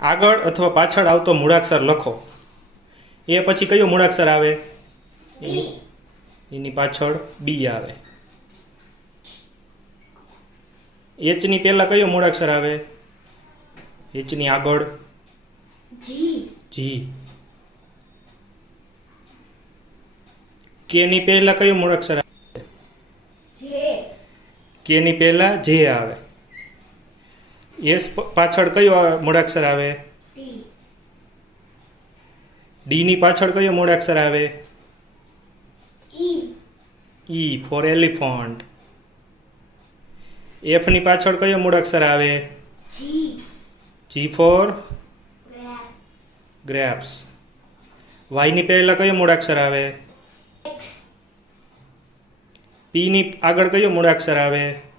આગળ અથવા પાછળ આવતો મૂળાક્ષર લખો. એ પછી કયો મૂળાક્ષર આવે? એની પાછળ બી આવે. એચની પહેલા કયો મૂળાક્ષર આવે? એચની આગળ જી. કેની પહેલા કયો મૂળાક્ષર આવે? કેની પહેલા જે આવે. એસ પાછળ કયો મૂળાક્ષર આવે? ડીની પાછળ કયો મૂળાક્ષર આવે? E for elephant. એફની પાછળ કયો મૂળાક્ષર આવે? G four grapes. વાયની પહેલા કયો મૂળાક્ષર આવે? પીની આગળ કયો મૂળાક્ષર આવે?